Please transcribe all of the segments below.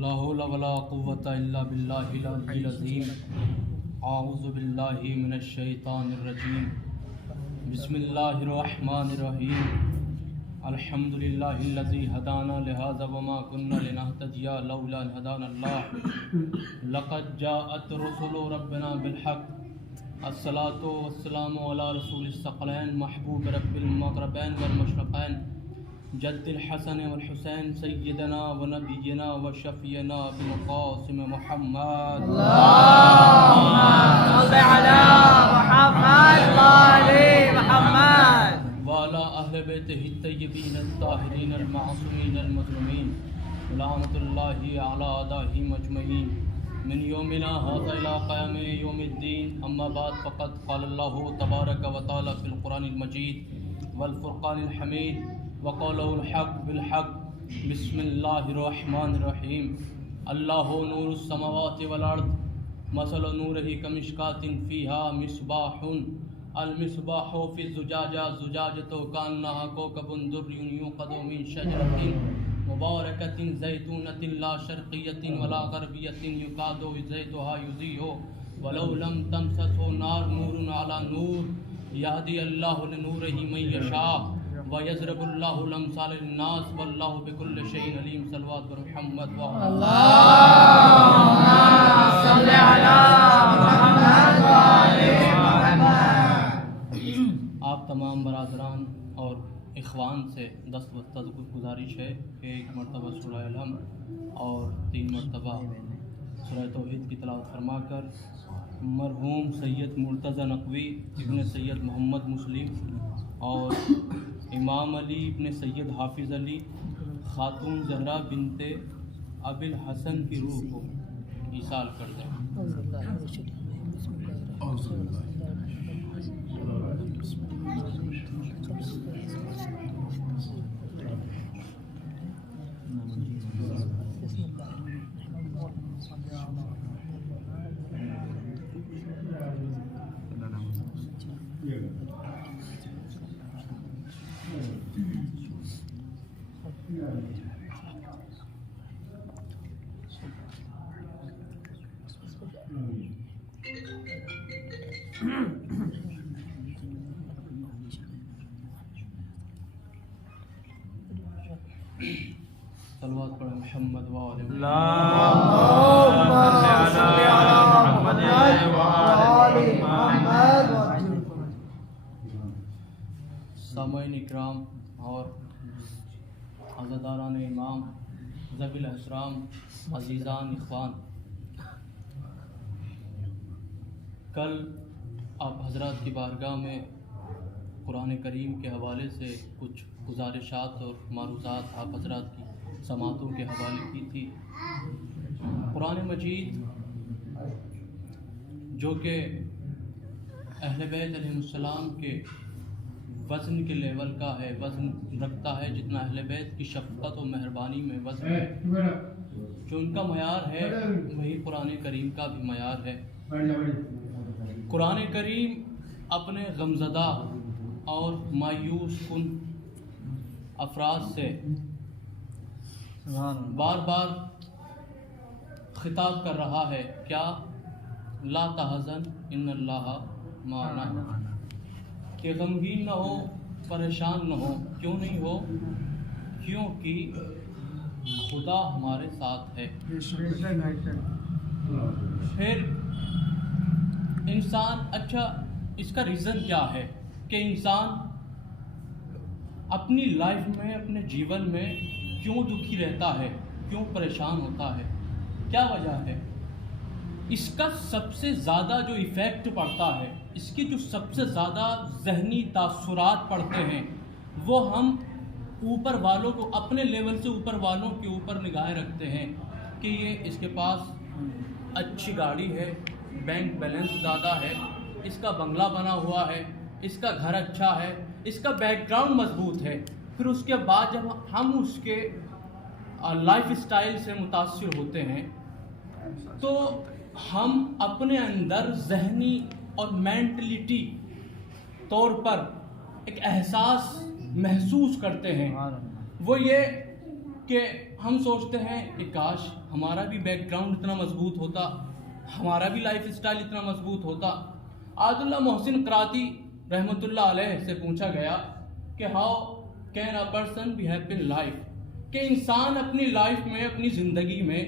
لا حول ولا قوة الا باللہ العلی العظیم. اعوذ باللہ من الشیطان الرجیم. بسم اللہ الرحمن الرحیم. الحمد للہ الذی ہدانا لہذا وما كنا لنہتدی لولا ان ہدانا اللہ. لقد جاءت رسل ربنا بالحق. الصلاۃ والسلام علی رسول الثقلین محبوب رب المغربین والمشرقین جد الحسن والحسین سیدنا و نبینا و شفینا بالقاسم محمد. اللهم صل علی محمد وآل محمد وعلى اہل بیتہ الطیبین الطاہرین المعصومین المظلومین لعنۃ اللہ علی اعدائہم اجمعین من یومنا ھذا الی قیام یوم الدین. اما بعد فقد قال اللہ تبارک و تعالی فی القرآن المجید والفرقان الحمید وقوله الحق بالحق. بسم اللہ الرحمن الرحیم. اللہ نور السماوات والارض مثل نورہ کمشکاۃ فیہا مصباح. المصباح فی الزجاجہ زجاجۃ کأنہا کوکب درّی یوقد من شجرۃ مبارکۃ زیتونۃ لا شرقیۃ ولا غربیۃ یکاد زیتها یضیء ولو لم تمسسہ نار نور علی نور یہدی اللہ لنورہ من یشاء وَيَضْرِبُ اللَّهُ الْأَمْثَالَ لِلنَّاسِ وَاللَّهُ بِكُلِّ شَيْءٍ عَلِيمٌ. صلوات پر محمد اللهم صل علی محمد وآل محمد. آپ تمام برادران اور اخوان سے دست گزارش ہے کہ ایک مرتبہ سورہ الحمد اور 3 مرتبہ سورہ توحید کی تلاوت فرما کر مرحوم سید مرتضی نقوی ابن سید محمد مسلم اور امام علی ابن سید حافظ علی خاتون زہرا بنت ابی الحسن کی روح کو ایصال کر دیں. صلوات پر محمد وآل محمد. سامعین اکرام اور عزاداران امام ذوی الاحترام عزیزان اخوان، کل آپ حضرات کی بارگاہ میں قرآن کریم کے حوالے سے کچھ گزارشات اور معروضات آپ حضرات کی سماعتوں کے حوالے کی تھی. قرآن مجید جو کہ اہل بیت علیہ السلام کے وزن کے لیول کا ہے، وزن رکھتا ہے جتنا اہل بیت کی شفقت و مہربانی میں وزن ہے، جو ان کا معیار ہے وہی قرآن کریم کا بھی معیار ہے. قرآن کریم اپنے غمزدہ اور مایوس کن افراد سے بار بار خطاب کر رہا ہے. کیا؟ لا تحزن ان اللہ معنا، کہ غمگین نہ ہو، پریشان نہ ہو. کیوں نہیں ہو؟ کیونکہ خدا ہمارے ساتھ ہے. پھر انسان، اچھا اس کا ریزن کیا ہے کہ انسان اپنی لائف میں، اپنے جیون میں کیوں دکھی رہتا ہے، کیوں پریشان ہوتا ہے؟ کیا وجہ ہے؟ اس کا سب سے زیادہ جو ایفیکٹ پڑتا ہے، اس کی جو سب سے زیادہ ذہنی تاثرات پڑتے ہیں، وہ ہم اوپر والوں کو، اپنے لیول سے اوپر والوں کے اوپر نگاہیں رکھتے ہیں کہ یہ اس کے پاس اچھی گاڑی ہے، بینک بیلنس زیادہ ہے، اس کا بنگلہ بنا ہوا ہے، اس کا گھر اچھا ہے، اس کا بیک گراؤنڈ مضبوط ہے، پھر اس کے بعد جب ہم اس کے لائف اسٹائل سے متاثر ہوتے ہیں تو ہم اپنے اندر ذہنی اور مینٹلٹی طور پر ایک احساس محسوس کرتے ہیں، وہ یہ کہ ہم سوچتے ہیں کہ کاش ہمارا بھی بیک گراؤنڈ اتنا مضبوط ہوتا، ہمارا بھی لائف اسٹائل اتنا مضبوط ہوتا۔ عاد اللہ محسن قراتی رحمۃ اللہ علیہ سے پوچھا گیا کہ how can a person be happy in life, کہ انسان اپنی لائف میں، اپنی زندگی میں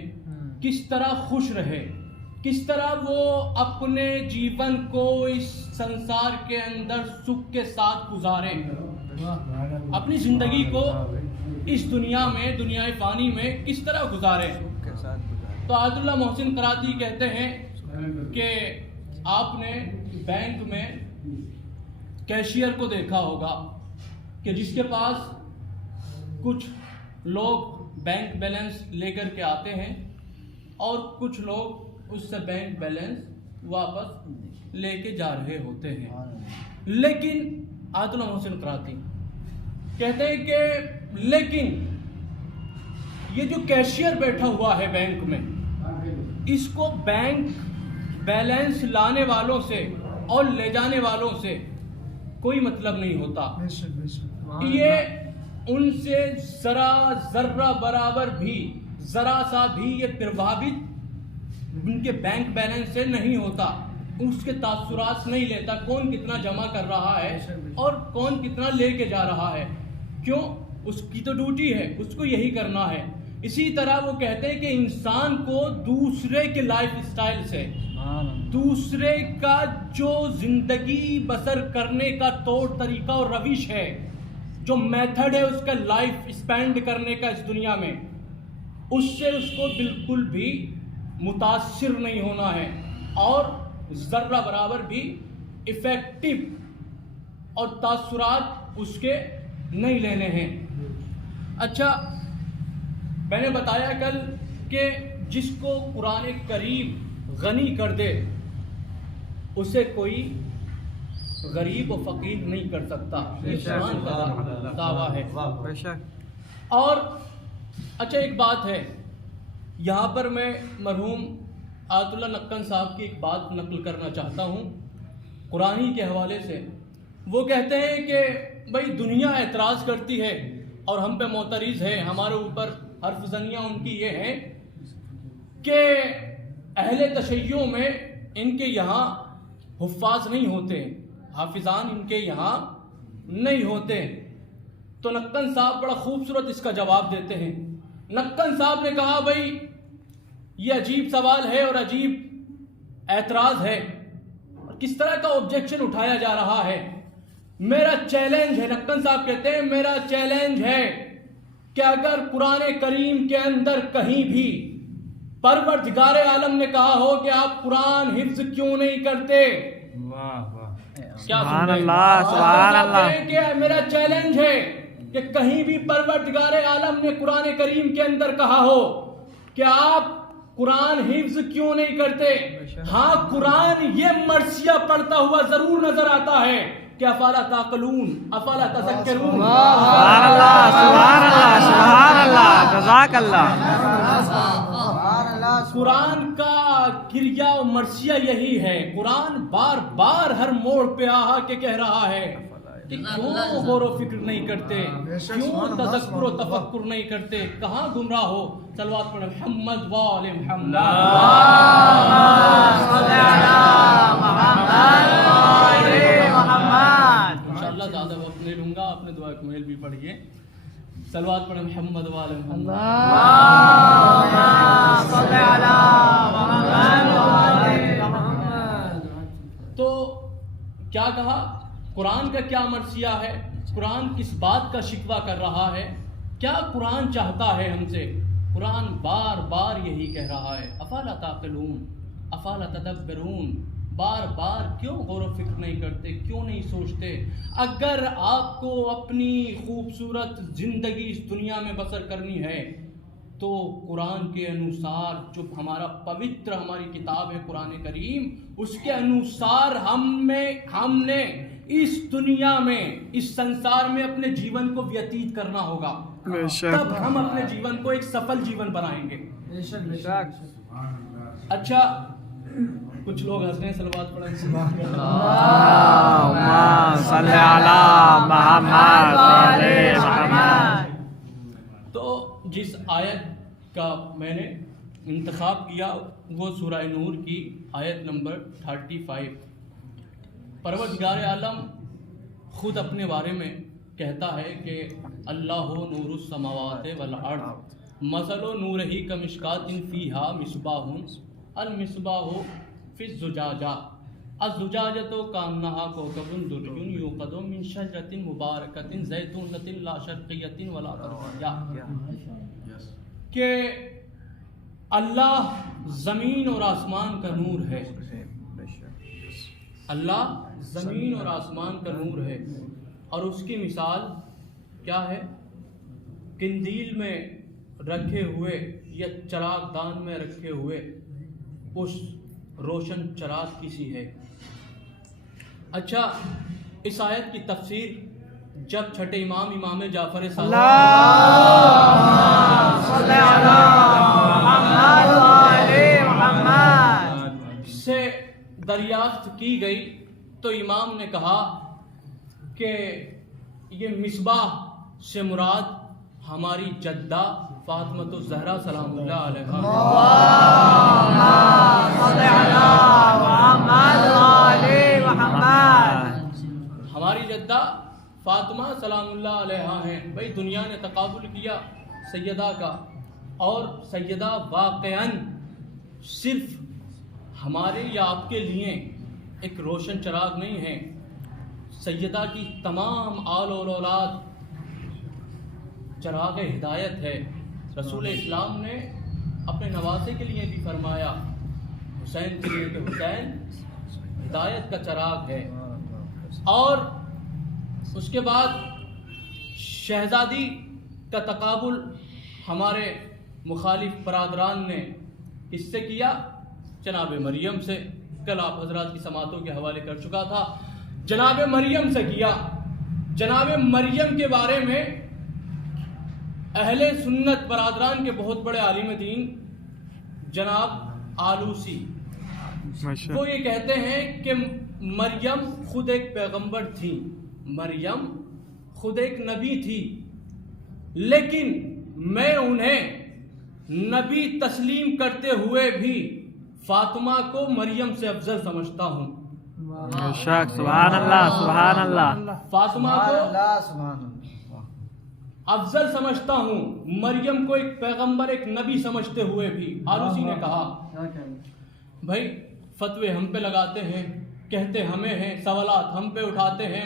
کس طرح خوش رہے، کس طرح وہ اپنے جیون کو اس سنسار کے اندر سکھ کے ساتھ گزارے، اپنی زندگی کو اس دنیا میں، دنیا فانی میں کس طرح گزارے۔ تو عاد اللہ محسن قراتی کہتے ہیں کہ آپ نے بینک میں کیشیئر کو دیکھا ہوگا کہ جس کے پاس کچھ لوگ بینک بیلنس لے کر کے آتے ہیں اور کچھ لوگ اس سے بینک بیلنس واپس لے کے جا رہے ہوتے ہیں، لیکن عاد اللہ محسن قراتی کہتے ہیں کہ لیکن یہ جو کیشیئر بیٹھا ہوا ہے بینک میں، اس کو بینک بیلنس لانے والوں سے اور لے جانے والوں سے کوئی مطلب نہیں ہوتا، یہ ان سے ذرہ برابر بھی، ذرا سا بھی یہ پربھاوت ان کے بینک بیلنس سے نہیں ہوتا، اس کے تاثرات نہیں لیتا، کون کتنا جمع کر رہا ہے اور کون کتنا لے کے جا رہا ہے، کیوں؟ اس کی تو ڈیوٹی ہے، اس کو یہی کرنا ہے۔ اسی طرح وہ کہتے ہیں کہ انسان کو دوسرے کے لائف اسٹائل سے، دوسرے کا جو زندگی بسر کرنے کا طور طریقہ اور روش ہے، جو میتھڈ ہے اس کا لائف اسپینڈ کرنے کا اس دنیا میں، اس سے اس کو بالکل بھی متاثر نہیں ہونا ہے اور ذرہ برابر بھی افیکٹو اور تاثرات اس کے نہیں لینے ہیں۔ اچھا، میں نے بتایا کل کہ جس کو قرآن کریم غنی کر دے اسے کوئی غریب و فقیر نہیں کر سکتا، یہ قرآن کا دعویٰ ہے۔ اور اچھا ایک بات ہے، یہاں پر میں مرحوم آیت اللہ نقن صاحب کی ایک بات نقل کرنا چاہتا ہوں قرآنی کے حوالے سے۔ وہ کہتے ہیں کہ بھائی دنیا اعتراض کرتی ہے اور ہم پہ معترض ہے، ہمارے اوپر حرف زنیاں ان کی یہ ہیں کہ اہل تشیع میں ان کے یہاں حفاظ نہیں ہوتے، حافظان ان کے یہاں نہیں ہوتے۔ تو نقن صاحب بڑا خوبصورت اس کا جواب دیتے ہیں۔ نقن صاحب نے کہا بھائی یہ عجیب سوال ہے اور عجیب اعتراض ہے، اور کس طرح کا آبجیکشن اٹھایا جا رہا ہے۔ میرا چیلنج ہے، نقن صاحب کہتے ہیں میرا چیلنج ہے کہ اگر قرآن کریم کے اندر کہیں بھی پروردگار عالم نے کہا ہو کہ آپ قرآن حفظ کیوں نہیں کرتے، سبحان اللہ سبحان اللہ، کہ میرا چیلنج ہے کہ کہیں بھی پروردگار عالم نے قرآن کریم کے اندر کہا ہو کہ آپ قرآن حفظ کیوں نہیں کرتے، ہاں قرآن یہ مرثیہ پڑھتا ہوا ضرور نظر آتا ہے کہ افلا تعقلون افلا تذکرون۔ سبحان اللہ سبحان اللہ سبحان اللہ، جزاک اللہ۔ قرآن کا گریہ و مرثیہ یہی ہے، قرآن بار بار ہر موڑ پہ آ کے کہہ رہا ہے کہ کیوں غور و فکر نہیں کرتے، کیوں تذکر و تفکر نہیں کرتے، کہاں گمراہ ہو۔ صلوات پڑھ محمد وآل محمد، انشاءاللہ زیادہ وقت نہیں لوں گا، اپنے دعا کمیل بھی پڑھیے۔ صلوات پڑھ محمد وآل محمد۔ تو کیا کہا، قرآن کا کیا مرثیہ ہے، قرآن کس بات کا شکوہ کر رہا ہے، کیا قرآن چاہتا ہے ہم سے؟ قرآن بار بار یہی کہہ رہا ہے افلا تعقلون افلا تدبرون، بار بار کیوں غور و فکر نہیں کرتے، کیوں نہیں سوچتے؟ اگر آپ کو اپنی خوبصورت زندگی اس دنیا میں بسر کرنی ہے تو قرآن کے انوسار جو ہمارا پوتر ہماری کتاب ہے قرآن کریم، اس کے انوسار ہم نے اس دنیا میں اس سنسار میں اپنے جیون کو ویتیت کرنا ہوگا، تب ہم اپنے جیون کو ایک سفل جیون بنائیں گے۔ اچھا کچھ لوگ ہنس رہے ہیں، صلوات پڑھیں۔ صلی علی محمد۔ تو جس آیت کا میں نے انتخاب کیا وہ سورہ نور کی آیت نمبر 35۔ پروردگار عالم خود اپنے بارے میں کہتا ہے کہ اللہ نور السماوات والارض مثل نورہ کمشکاۃ فیہا مصباح المصباح فی الزجاجہ الزجاجۃ کأنہا کوکب دری یوقد من شجرۃ مبارکۃ زیتونۃ لا شرقیۃ ولا غربیہ، کہ اللہ زمین اور آسمان کا نور ہے، اللہ زمین اور آسمان کا نور ہے، اور اس کی مثال کیا ہے؟ قندیل میں رکھے ہوئے یا چراغ دان میں رکھے ہوئے اس روشن چراغ کی سی ہے۔ اچھا اس آیت کی تفسیر جب چھٹے امام جعفر صادق سے دریافت کی گئی تو امام نے کہا کہ یہ مصباح سے مراد ہماری جدہ فاطمۃ الزہرا سلام اللہ علیہا، ہماری جدہ فاطمہ سلام اللہ علیہا ہیں۔ بھائی دنیا نے تقابل کیا سیدہ کا، اور سیدہ واقعاً صرف ہمارے یا آپ کے لیے ایک روشن چراغ نہیں ہے، سیدہ کی تمام آل و اولاد چراغ ہدایت ہے۔ رسول اسلام نے اپنے نواسے کے لیے بھی فرمایا حسین کے لیے کہ حسین ہدایت کا چراغ ہے، اور اس کے بعد شہزادی کا تقابل ہمارے مخالف برادران نے کس سے کیا؟ جناب مریم سے۔ کل آپ حضرات کی سماعتوں کے حوالے کر چکا تھا، جناب مریم سے کیا۔ جناب مریم کے بارے میں اہل سنت برادران کے بہت بڑے عالم دین جناب آلوسی وہ یہ کہتے ہیں کہ مریم خود ایک پیغمبر تھی، مریم خود ایک نبی تھی، لیکن میں انہیں نبی تسلیم کرتے ہوئے بھی فاطمہ کو مریم سے افضل سمجھتا ہوں۔ سبحان اللہ سبحان اللہ۔ فاطمہ کو افضل سمجھتا ہوں، مریم کو ایک پیغمبر ایک نبی سمجھتے ہوئے بھی۔ آلوسی نے کہا بھائی فتوے ہم پہ لگاتے ہیں، کہتے ہمیں ہیں، سوالات ہم پہ اٹھاتے ہیں،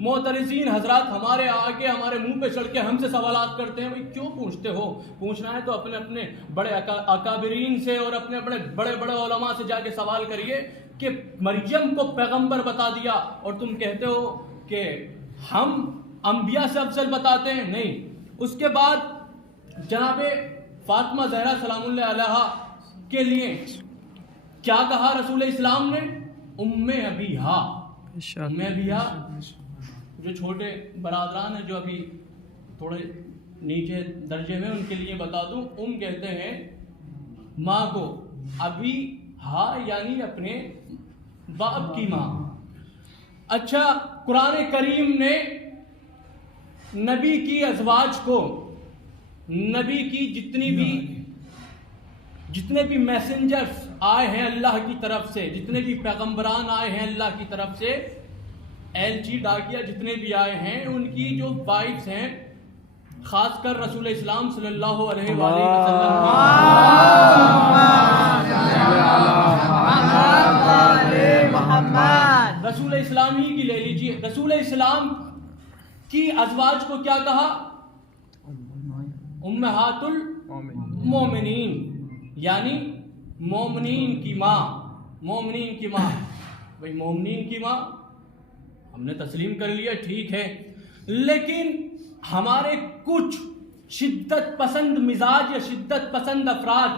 معترضین حضرات ہمارے آگے ہمارے منہ پہ چڑھ کے ہم سے سوالات کرتے ہیں۔ بھائی کیوں پوچھتے ہو؟ پوچھنا ہے تو اپنے اپنے بڑے اکابرین سے اور اپنے اپنے بڑے بڑے علماء سے جا کے سوال کریے کہ مریم کو پیغمبر بتا دیا اور تم کہتے ہو کہ ہم انبیاء سے افضل بتاتے ہیں؟ نہیں۔ اس کے بعد جناب فاطمہ زہرا سلام اللہ علیہا کے لیے کیا کہا رسول اسلام نے؟ ام ابیہا۔ ام ابیہا جو چھوٹے برادران ہیں جو ابھی تھوڑے نیچے درجے میں، ان کے لیے بتا دوں، ام کہتے ہیں ماں کو، ابی ہا یعنی اپنے باپ کی ماں۔ اچھا قرآن کریم نے نبی کی ازواج کو، نبی کی جتنے بھی میسنجرز آئے ہیں اللہ کی طرف سے، جتنے بھی پیغمبران آئے ہیں اللہ کی طرف سے، ایلچی ڈاکیا جتنے بھی آئے ہیں، ان کی جو وائفز ہیں، خاص کر رسول اسلام صلی اللہ علیہ وآلہ وسلم، رسول اسلام ہی کی لے لیجیے، رسول اسلام کی ازواج کو کیا کہا؟ امہات المومنین، یعنی مومنین کی ماں، مومنین کی ماں۔ بھئی مومنین کی ماں ہم نے تسلیم کر لیا، ٹھیک ہے، لیکن ہمارے کچھ شدت پسند مزاج یا شدت پسند افراد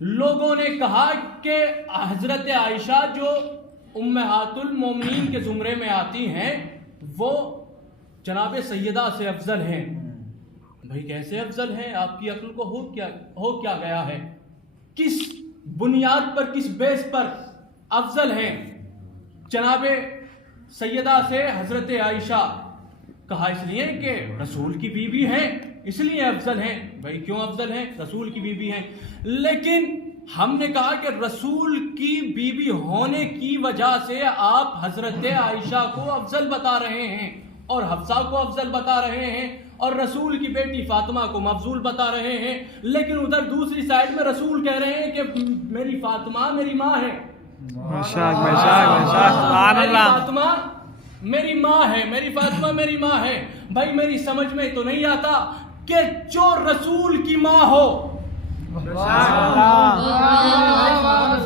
لوگوں نے کہا کہ حضرت عائشہ جو امہات المومنین کے زمرے میں آتی ہیں وہ جناب سیدہ سے افضل ہیں. بھائی کیسے افضل ہیں؟ آپ کی عقل کو ہو کیا گیا ہے؟ کس بنیاد پر کس بیس پر افضل ہیں؟ جناب سیدہ سے حضرت عائشہ کہا اس لیے کہ رسول کی بیوی ہیں اس لیے افضل ہیں. بھائی کیوں افضل ہیں؟ رسول کی بیوی ہیں. لیکن ہم نے کہا کہ رسول کی بیوی ہونے کی وجہ سے آپ حضرت عائشہ کو افضل بتا رہے ہیں اور حفصہ کو افضل بتا رہے ہیں اور رسول کی بیٹی فاطمہ کو مفضول بتا رہے ہیں. لیکن ادھر دوسری سائڈ میں رسول کہہ رہے ہیں کہ میری فاطمہ میری ماں ہے. فاطمہ میری ماں ہے، میری فاطمہ میری ماں ہے. بھائی میری سمجھ میں تو نہیں آتا کہ جو رسول کی ماں ہو،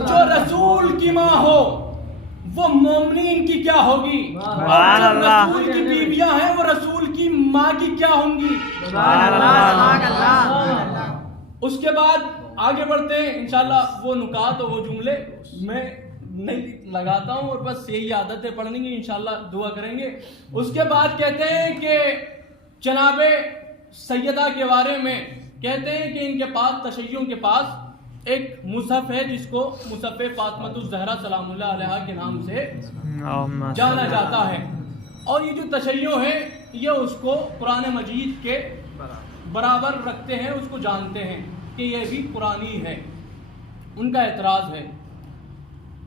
جو رسول کی ماں ہو وہ مومنین کی کیا ہوگی؟ جو رسول کی بیویاں ہیں وہ رسول کی ماں کی کیا ہوں گی؟ اس کے بعد آگے بڑھتے ہیں انشاءاللہ. وہ نکات اور وہ جملے میں نہیں لگاتا ہوں اور بس یہی عادت ہے پڑھنے کی، انشاءاللہ دعا کریں گے. اس کے بعد کہتے ہیں کہ جناب سیدہ کے بارے میں کہتے ہیں کہ ان کے پاس تشیعوں کے پاس ایک مصحف ہے جس کو مصحف فاطمۃ الزہرا سلام اللہ علیہا کے نام سے جانا جاتا ہے. اور یہ جو تشیع ہے یہ اس کو قرآن مجید کے برابر رکھتے ہیں، اس کو جانتے ہیں کہ یہ بھی قرآنی ہے. ان کا اعتراض ہے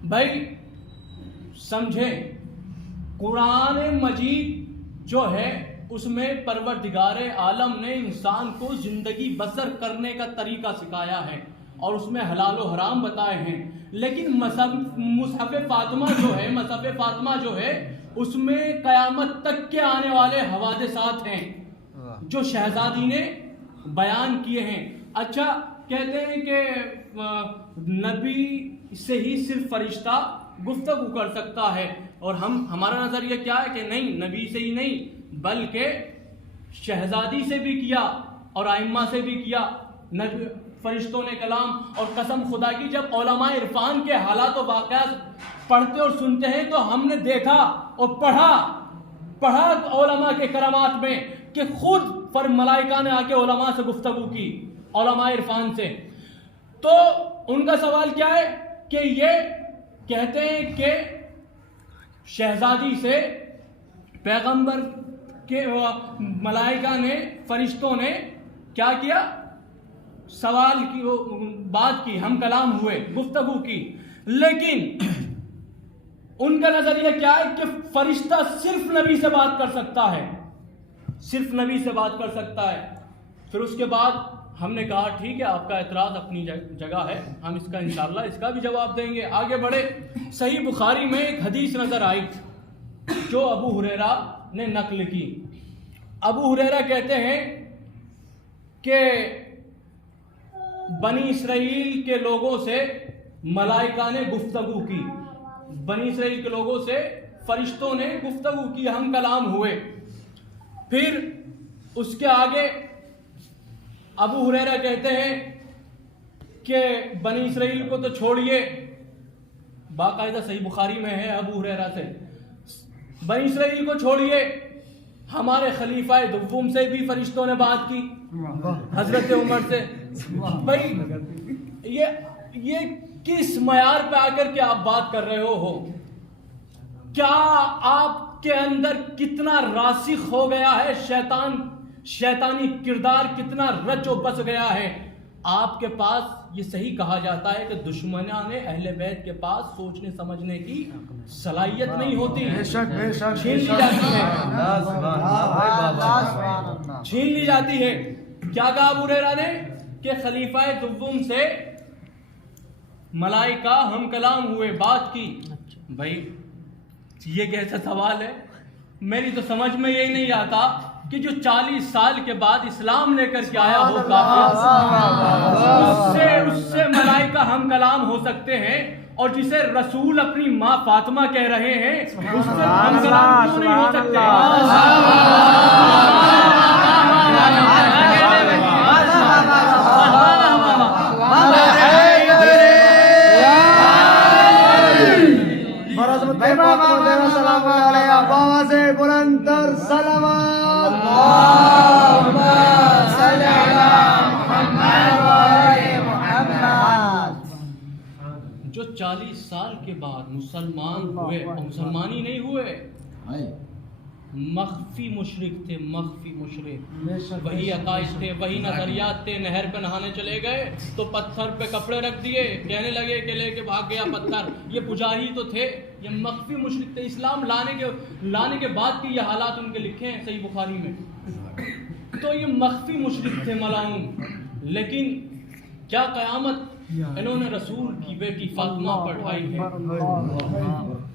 بھائی سمجھیں قرآن مجید جو ہے اس میں پروردگار عالم نے انسان کو زندگی بسر کرنے کا طریقہ سکھایا ہے اور اس میں حلال و حرام بتائے ہیں. لیکن مصحف فاطمہ جو ہے اس میں قیامت تک کے آنے والے حوادثات ہیں جو شہزادی نے بیان کیے ہیں. اچھا کہتے ہیں کہ نبی سے ہی صرف فرشتہ گفتگو کر سکتا ہے اور ہمارا نظریہ کیا ہے کہ نہیں، نبی سے ہی نہیں بلکہ شہزادی سے بھی کیا اور ائمہ سے بھی کیا. فرشتوں نے کلام اور قسم خدا کی جب علماء عرفان کے حالات و واقعات پڑھتے اور سنتے ہیں تو ہم نے دیکھا اور پڑھا علماء کے کرامات میں کہ خود ملائکہ نے آ کے علماء سے گفتگو کی، علماء عرفان سے. تو ان کا سوال کیا ہے کہ یہ کہتے ہیں کہ شہزادی سے پیغمبر کے ملائکہ نے فرشتوں نے کیا کیا؟ سوال کی، بات کی، ہم کلام ہوئے، گفتگو کی. لیکن ان کا نظریہ کیا ہے کہ فرشتہ صرف نبی سے بات کر سکتا ہے، صرف نبی سے بات کر سکتا ہے. پھر اس کے بعد ہم نے کہا ٹھیک ہے آپ کا اعتراض اپنی جگہ ہے، ہم اس کا انشاءاللہ اس کا بھی جواب دیں گے. آگے بڑھے. صحیح بخاری میں ایک حدیث نظر آئی جو ابو ہریرہ نے نقل کی. ابو ہریرہ کہتے ہیں کہ بنی اسرائیل کے لوگوں سے ملائکہ نے گفتگو کی، بنی اسرائیل کے لوگوں سے فرشتوں نے گفتگو کی، ہم کلام ہوئے. پھر اس کے آگے ابو ہریرہ کہتے ہیں کہ بنی اسرائیل کو تو چھوڑیے، باقاعدہ صحیح بخاری میں ہے ابو ہریرہ سے، بنی اسرائیل کو چھوڑیے، ہمارے خلیفہ دوم سے بھی فرشتوں نے بات کی، حضرت عمر سے. بھائی یہ کس معیار پہ آ کر کے آپ بات کر رہے ہو؟ کیا آپ کے اندر کتنا راسخ ہو گیا ہے شیطانی کردار کتنا رچ و بس گیا ہے؟ آپ کے پاس یہ صحیح کہا جاتا ہے کہ دشمنان اہل بیت کے پاس سوچنے سمجھنے کی صلاحیت نہیں ہوتی، چھین لی جاتی ہے، چھین لی جاتی ہے. کیا کہا ابو ہریرہ نے کہ خلیفہ دوم سے ملائکہ ہم کلام ہوئے، بات کی. بھائی یہ کیسا سوال ہے؟ میری تو سمجھ میں یہی نہیں آتا کہ جو 40 سال کے بعد اسلام لے کر کے آیا ہو اس سے ملائکہ ہم کلام ہو سکتے ہیں، اور جسے رسول اپنی ماں فاطمہ کہہ رہے ہیں اس سے ہم کلام کیوں نہیں ہو سکتے؟ جو 40 سال کے بعد مسلمان ہوئے اور مسلمان ہی نہیں ہوئے، مخفی مشرک تھے، مخفی مشرک، وہی عقائد تھے، وہی نظریات تھے، نہر پہ نہانے چلے گئے تو پتھر پہ کپڑے رکھ دیے، کہنے لگے کہ لے کے بھاگ گیا پتھر، یہ پجاری تو تھے، یہ مخفی مشرک تھے۔ اسلام لانے کے بعد کی یہ حالات ان کے لکھے ہیں صحیح بخاری میں، تو یہ مخفی مشرک تھے ملعون۔ لیکن کیا قیامت انہوں نے رسول کی بیٹی فاطمہ پر ڈھائی ہے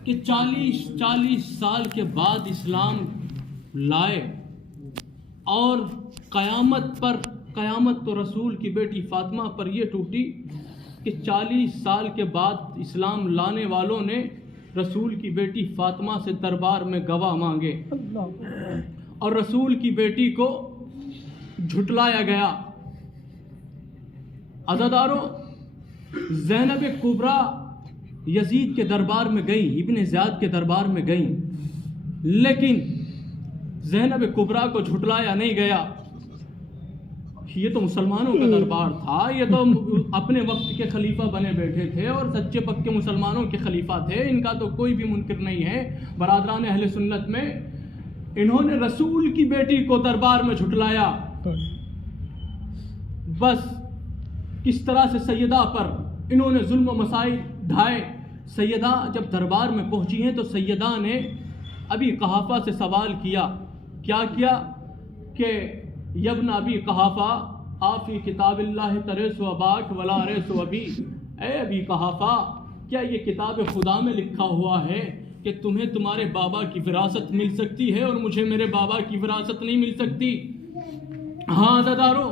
کہ 40 سال کے بعد اسلام لائے، اور قیامت تو رسول کی بیٹی فاطمہ پر یہ ٹوٹی کہ 40 سال کے بعد اسلام لانے والوں نے رسول کی بیٹی فاطمہ سے دربار میں گواہ مانگے اور رسول کی بیٹی کو جھٹلایا گیا۔ عزادارو، زینب کبریٰ یزید کے دربار میں گئیں، ابن زیاد کے دربار میں گئیں، لیکن زینب کبریٰ کو جھٹلایا نہیں گیا۔ یہ تو مسلمانوں کا دربار تھا، یہ تو اپنے وقت کے خلیفہ بنے بیٹھے تھے اور سچے پکے مسلمانوں کے خلیفہ تھے، ان کا تو کوئی بھی منکر نہیں ہے۔ برادران اہل سنت میں انہوں نے رسول کی بیٹی کو دربار میں جھٹلایا۔ بس کس طرح سے سیدہ پر انہوں نے ظلم و مسائل ڈھائے۔ سیدہ جب دربار میں پہنچی ہیں تو سیدہ نے ابی قحافہ سے سوال کیا، کیا کہ یبن ابی قحافہ آفی کتاب اللہ تریس و باک ولا ریس و ابی، اے ابی قحافہ کیا یہ کتاب خدا میں لکھا ہوا ہے کہ تمہیں تمہارے بابا کی وراثت مل سکتی ہے اور مجھے میرے بابا کی وراثت نہیں مل سکتی؟ ہاں عزادارو،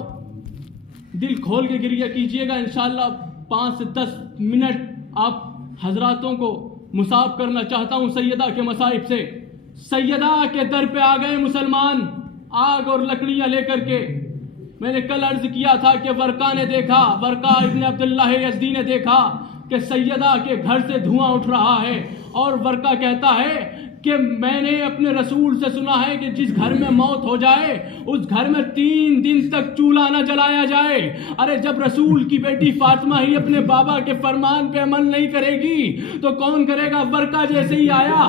دل کھول کے گریہ کیجئے گا، انشاءاللہ 5 سے 10 منٹ آپ حضراتوں کو مصاب کرنا چاہتا ہوں سیدہ کے مصائب سے۔ سیدہ کے در پہ آ گئے مسلمان آگ اور لکڑیاں لے کر کے۔ میں نے کل عرض کیا تھا کہ ورقہ نے دیکھا، ورقہ ابن عبداللہ یزدی نے دیکھا کہ سیدہ کے گھر سے دھواں اٹھ رہا ہے، اور ورقہ کہتا ہے کہ میں نے اپنے رسول سے سنا ہے کہ جس گھر میں موت ہو جائے اس گھر میں 3 دن تک چولہا نہ جلایا جائے۔ ارے جب رسول کی بیٹی فاطمہ ہی اپنے بابا کے فرمان پہ عمل نہیں کرے گی تو کون کرے گا؟ ورقہ جیسے ہی آیا،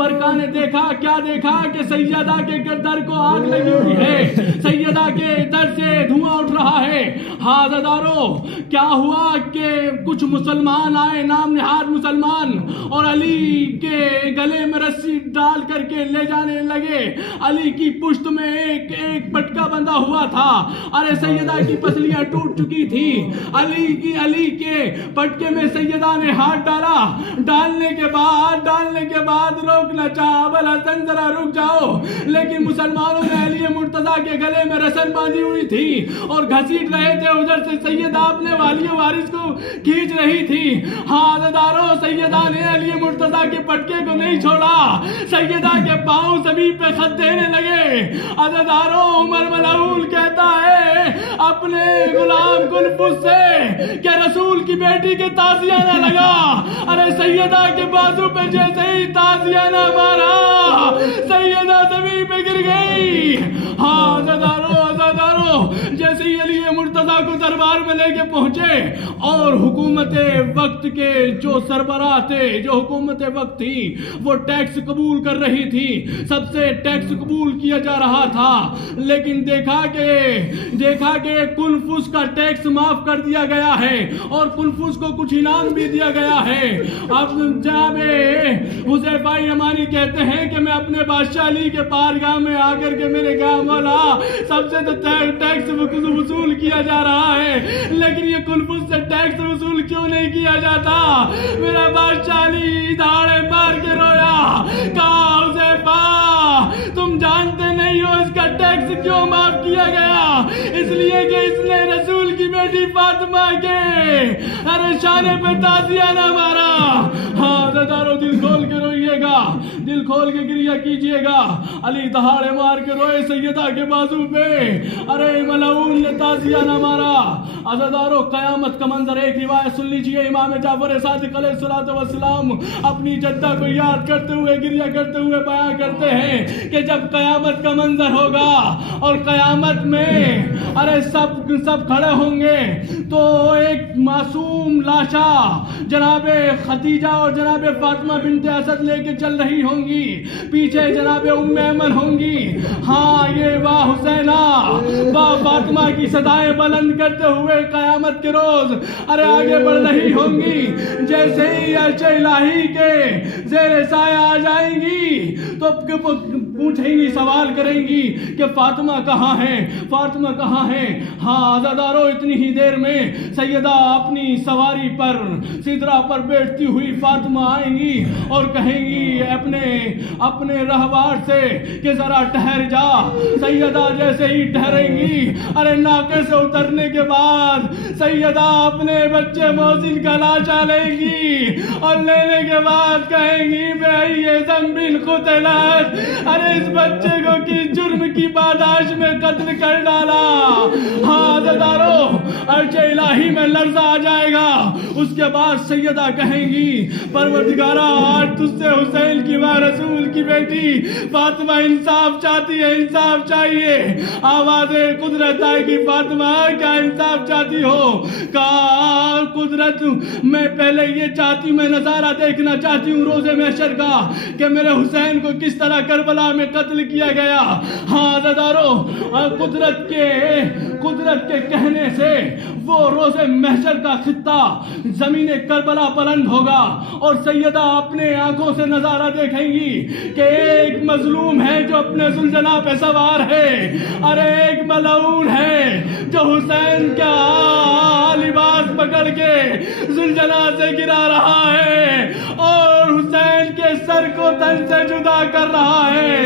ورقہ نے دیکھا، کیا دیکھا کہ سیدہ کے در کو آگ لگی ہوئی ہے، سیدہ کے در سے دھواں اٹھ رہا ہے۔ ہاں عزادارو، کیا ہوا کہ کچھ مسلمان آئے، نام نہاد مسلمان، اور علی کے گلے میں رسی ڈال کر کے لے جانے لگے۔ علی کی پشت میں ایک پٹکا بندھا ہوا تھا، ارے سیدہ کی پسلیاں ٹوٹ چکی تھی۔ علی کے پٹکے میں سیدہ نے ہاتھ ڈالا، ڈالنے کے بعد روکنا چاہا، بھلا حسن ذرا رک جاؤ، لیکن مسلمانوں نے علی مرتضیٰ کے گلے میں رسن باندھی ہوئی تھی اور گھسیٹ رہے تھے، ادھر سے سیدہ اپنے والی وارث کو کھینچ رہی تھی۔ ہاں عزادارو، سیدہ نے علی مرتضیٰ کے پٹکے کو نہیں چھوڑا، سیدہ کے پاؤں زمین پہ خط دینے لگے۔ عزادارو، عمر ملعون کہتا ہے اپنے غلام کلفس سے کہ رسول کی بیٹی کے تازیانہ لگا۔ ارے سیدہ کے بازو پہ جیسے ہی تازیانہ مارا، سیدہ زمین پہ گر گئی۔ ہاں عزادارو، جیسے ہی علی مرتضیٰ کو دربار میں لے کے پہنچے اور حکومت وقت کے جو سربراہ تھے، جو حکومت وقت تھی، وہ ٹیکس قبول کر رہی تھی، سب سے ٹیکس قبول کیا جا رہا تھا، لیکن دیکھا کہ کلفس کا ٹیکس معاف کر دیا گیا ہے اور کلفس کو کچھ انعام بھی دیا گیا ہے۔ اب جناب حذیفہ یمانی کہتے ہیں کہ میں اپنے بادشاہ علی کے بارگاہ میں آ کر کے میرے کہا مولا، سب سے تو ٹیکس وصول کیا جا رہا ہے، لیکن یہ کلفس سے ٹیکس وصول کیوں نہیں کیا جاتا؟ میرا بادشاہ علی دھاڑے مار کے رویا، کہا حذیفہ تم جانتے نہیں ہو اس کا ٹیکس کیوں معاف کیا گیا؟ اس لیے کہ اس نے رسول کی بیٹی فاطمہ کے شانے پہ تازیانہ مارا۔ ہاں عزادارو، دل کھول کے روئیے گا، دل کھول کے گریہ کیجئے گا. علی دہاڑے مار کے روئے سیدہ کے بازو پہ. ارے ملعون نے تازیہ نہ مارا. عزادارو قیامت کا منظر ایک روایت سن لیجئے. امام جعفر صادق علیہ الصلوۃ والسلام اپنی جدہ کو یاد کرتے ہوئے گریہ کرتے ہوئے بیان کرتے ہیں کہ جب قیامت کا منظر ہوگا اور قیامت میں ارے سب کھڑے ہوں گے تو ایک معصوم لاشا جناب خدیجہ اور جناب فاطمہ بنت اسد لے کے چل رہی ہوں گی. پیچھے جناب ام ایمن ہوں گی. ہاں یہ واہ حسینہ واہ فاطمہ کی صدائیں بلند کرتے ہوئے قیامت کے روز ارے آگے بڑھ رہی ہوں گی. جیسے ہی عرش الہی کے زیر سایہ آ جائیں گی تو پوچھیں گی, سوال کریں گی کہ فاطمہ کہاں ہے, فاطمہ کہاں ہے. ہاں عزادارو اتنی ہی دیر میں سیدہ اپنی سواری پر سدرہ پر بیٹھتی ہوئی فاطمہ آئیں گی اور کہیں گی اپنے رہوار سے کہ ذرا ٹھہر جا. سیدہ جیسے ہی ٹھہریں گی ارے ناکے سے اترنے کے بعد سیدہ اپنے بچے محسن کا لاشا لے گی اور لینے کے بعد کہیں گی بھائی یہ ذنبن قتلت, ارے اس بچے کو کس جرم کی پاداش میں قتل کر ڈالا. ہاں عزادارو عرش الہی میں لرزہ آ جائے گا. اس کے بعد سیدہ کہیں گی پروردگارا آج تجھ سے حسین کی ماں رسول کی بیٹی فاطمہ انصاف چاہتی ہے, انصاف چاہیے. آواز قدرت آئے گی فاطمہ کیا انصاف چاہتی ہو؟ کہا قدرت میں پہلے یہ چاہتی ہوں, میں نظارہ دیکھنا چاہتی ہوں روز محشر کا کہ میرے حسین کو کس طرح کربلا میں قتل کیا گیا. ہاں عزادارو قدرت کے کہنے سے وہ روز محشر کا خطہ زمین کربلا بلند ہوگا اور سیدہ اپنے آنکھوں سے نظارہ دیکھیں گی کہ ایک مظلوم ہے جو اپنے ذوالجناح پہ سوار ہے, ارے ایک ملعون ہے جو حسین کا لباس پکڑ کے ذوالجناح سے گرا رہا ہے اور حسین کے سر کو تن سے جدا کر رہا ہے.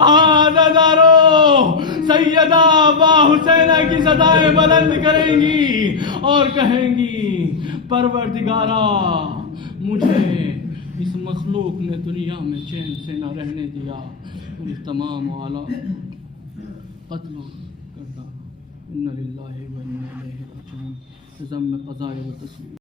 عزادارو سیدہ واہ حسینہ کی صدائیں بلند کریں گی اور کہیں گی پروردگارا مجھے اس مخلوق نے دنیا میں چین سے نہ رہنے دیا اور اس تمام والا قتل کردہ. ان للہ و انا الیہ راجعون. ضم قضاء و تسلیم.